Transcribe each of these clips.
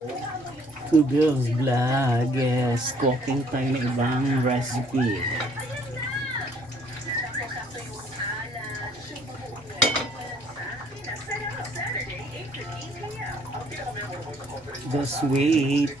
To Bill's Vlog, yes, cooking tayo ng ibang recipe. Just wait.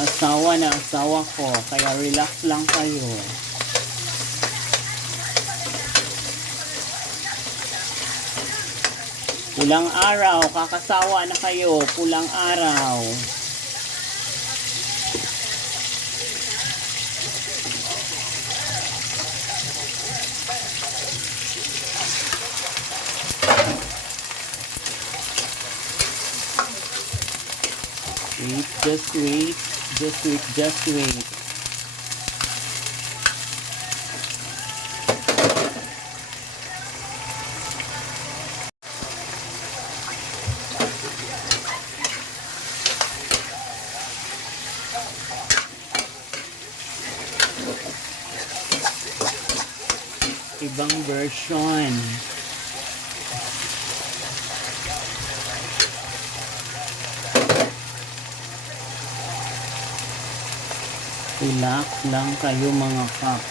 Asawa na asawa ko, kaya relax lang kayo. Pulang araw, kakasawa na kayo, pulang araw. Wait, just wait, just wait, just wait. Ibang version. Relax lang kayo mga kaps.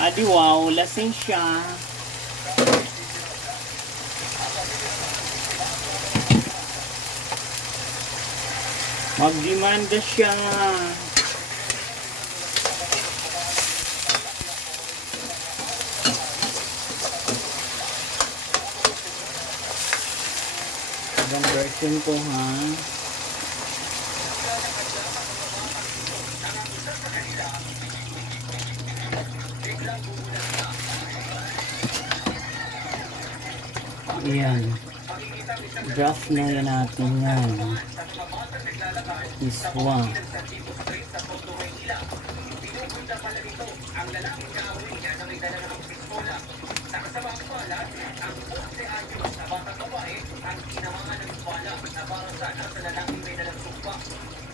Adi wow, lasing siya. Magdemanda siya. Ibang version ko ha. Ayan. Draft na yan natin yan. This one.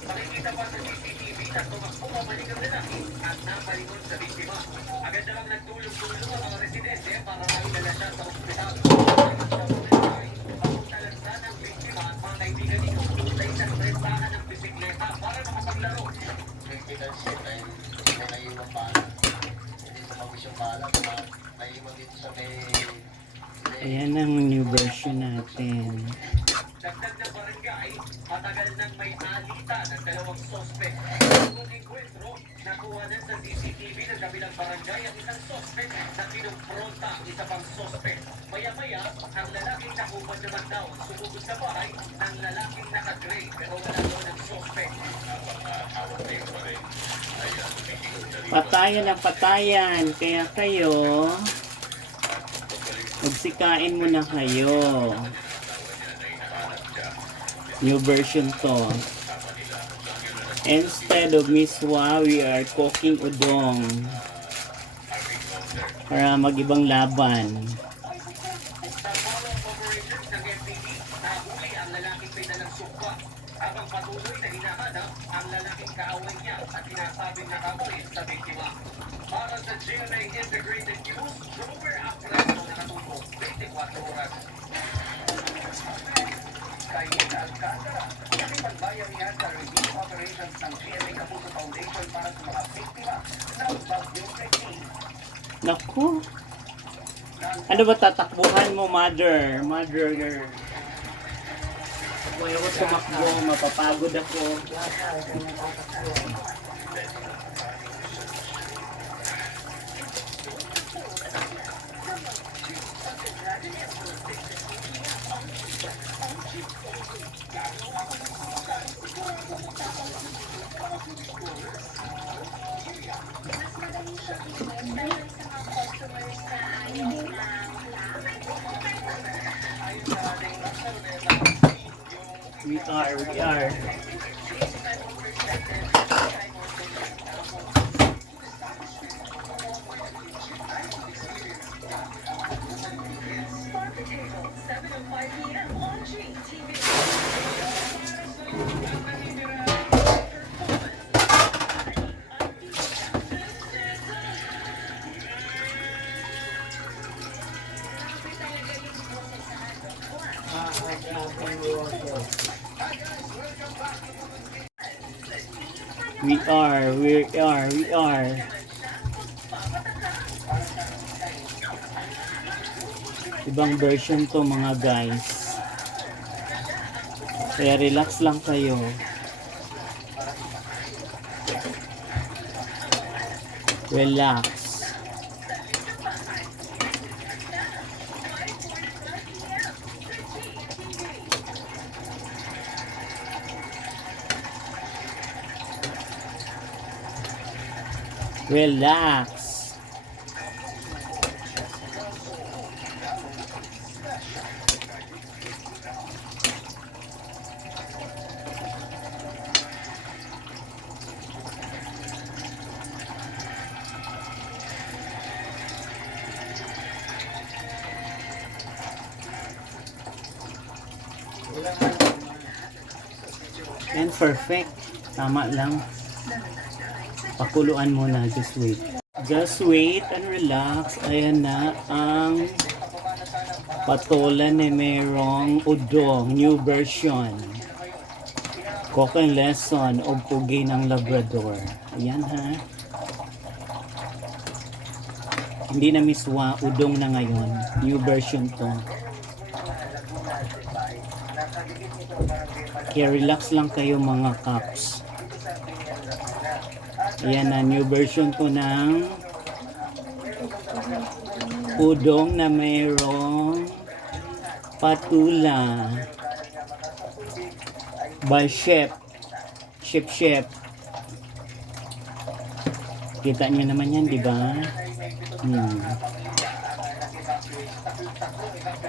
Makikita pa sa CCTV na bumabalik ang lalaki at napalingon sa biktima. Agad na lang nagtulong-tulong ang mga residente para mailala siya sa ospital. Pagpuntalansan ng biktima at mga kaibigan nito sa isang restahan ng bisikleta para makapaglaro. Pinansin ay naiiwan pa. Hindi sumabos yung bala. Naiiwan dito sa may... Ayan ang new version natin. Dagdag na barangay, matagal nang may alita ng dalawang sospek. Kung enkwentro, nakuha na sa CCTV ng kabilang barangay ang isang sospek na kinumpronta ang isa pang sospek. Maya-maya, ang lalaking nakupad naman daw ang sumugod sa bahay ng lalaking naka-gray pero wala daw ng sospek. Patayan ang patayan. Kaya kayo, magsikain muna kayo. New version to. Instead of miswa, we are cooking udong. Para mag-ibang laban. Sa follow-up operations ng FPD, nahuli ang lalaking may dalang sukwa. Habang patuloy na hinahanap ang lalaking kaaway niya at sinasabing nakamulit sa biktima. Para sa GMA Integrated News, Rover Apresto nakatutok 24 oras. Kay Nita Alcantara, nakipagbayanihan sa relief operations ng GMA Kapuso Foundation para sa mga biktima ng Bagyong Regine. Naku. Ano ba tatakbuhan mo, mother? Mother girl. Ayoko tumakbo, mapapagod ako. We are. We are. Ibang version to mga guys. Kaya relax lang kayo. Relax. Relax. And perfect. Tama lang. Pakuluan muna. Just wait. Just wait and relax. Ayan na ang patola na mayroong udong. New version. Cooking lesson o pugi ng Labrador. Ayan ha. Hindi na miswa. Udong na ngayon. New version to. Kaya relax lang kayo mga kaps. Ayan na, new version ko ng udong na mayroong patula by Chef. Kita nyo naman yan, di ba?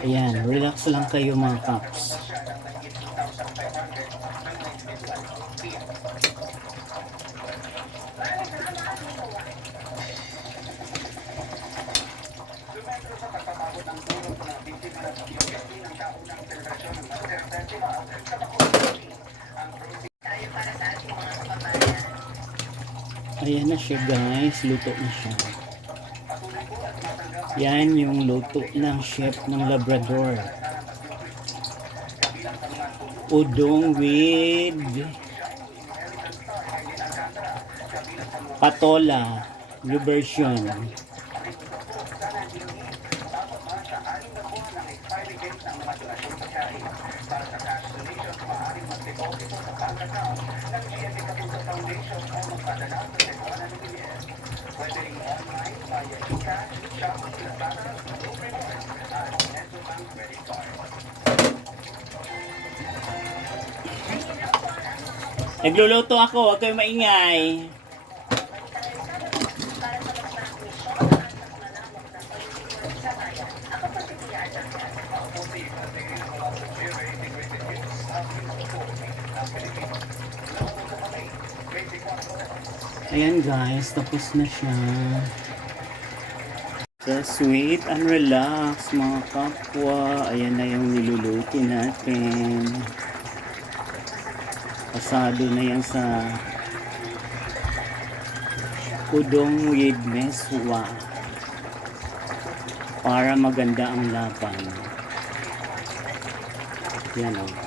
Ayan, relax lang kayo mga kaps. Ayan na siya guys, luto na siya. Yan yung luto ng chef ng Labrador. Udong with patola, new version. Nagluluto ako, huwag kayong maingay. Ayan guys, tapos na siya. Just wait and relax mga kapwa. Ayan na yung niluluto natin. Pasado na yan sa udong with meswa para maganda ang laban. Yan o.